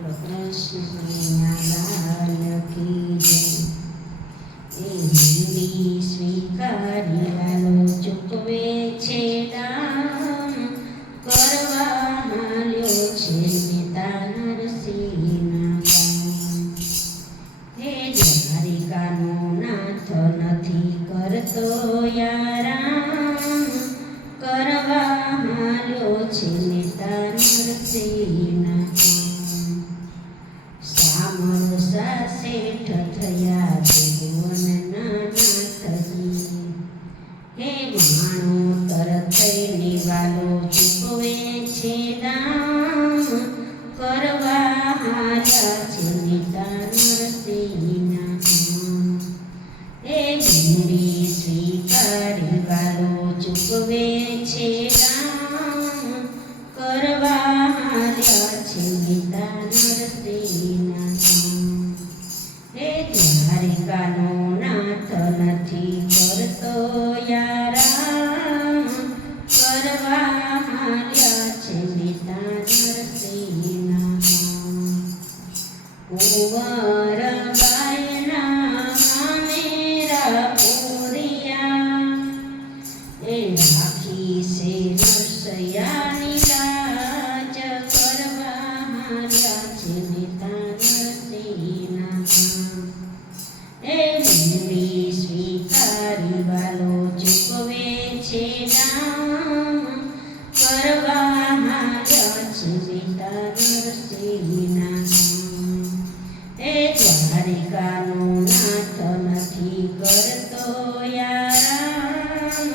કૃષ્ણ લાલ કી જય. એ હિન્દી સ્વીકારી વાલો ચૂકવે છે દામ, કરવા હાલ્યો છે પિતા નરસિંહના કામ. હે દ્વારિકાનો નાથ નથી કરતો યારામ, કરવા હાલ્યો છે પિતા નરસિંહના કામ. સામરસા શેઠ થયા ભુવનના નાથજી, હે માણો તરત નિવાલો ચૂકવે છે દામ, કરવા હાલ્યા છે પિતા નરસિંહના કામ. હે ભૂરી સ્વીકારી વાલો ચૂકવે છે દામ, કરવા હાલ્યા છે પિતા નરસિંહના કામ. હે દ્વારિકાનો નાથ નથી કરતો યારામ, કરવા હાલ્યા છે પિતા નરસિંહના કામ. કુંવરબાઈના મામેરા પૂરિયા, એ રાખી છે નરસૈયાની લાજ, કરવા હાલ્યા છે પિતા નરસિંહના કામ. એ ભૂરી સ્વીકારી વાલો ચૂકવે છે દામ, કરવા હાલ્યા છે પિતા નરસિંહના કામ. એ દ્વારિકાનો નાથ નથી કરતો યારામ,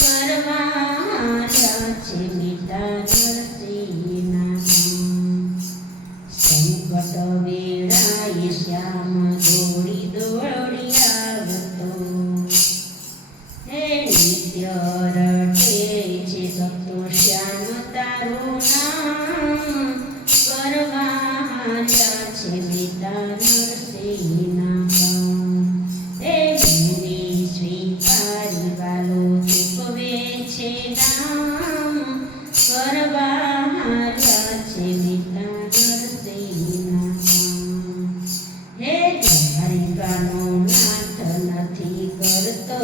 કરવા હાલ્યા છે પિતા નરસિંહના કામ. સંકટ વેળાએ શ્યામ દોડી દોડી આવતો, હે નિત્ય રટે છે સતો શ્યામ તારું નામ, કરવા હાલ્યા છે પિતા નરસિંહના કામ. હે ભૂરી સ્વીકારી વાલો ચૂકવે છે દામ, કરવા હાલ્યા છે પિતા નરસિંહના કામ. હે દ્વારિકાનો નાથ નથી કરતો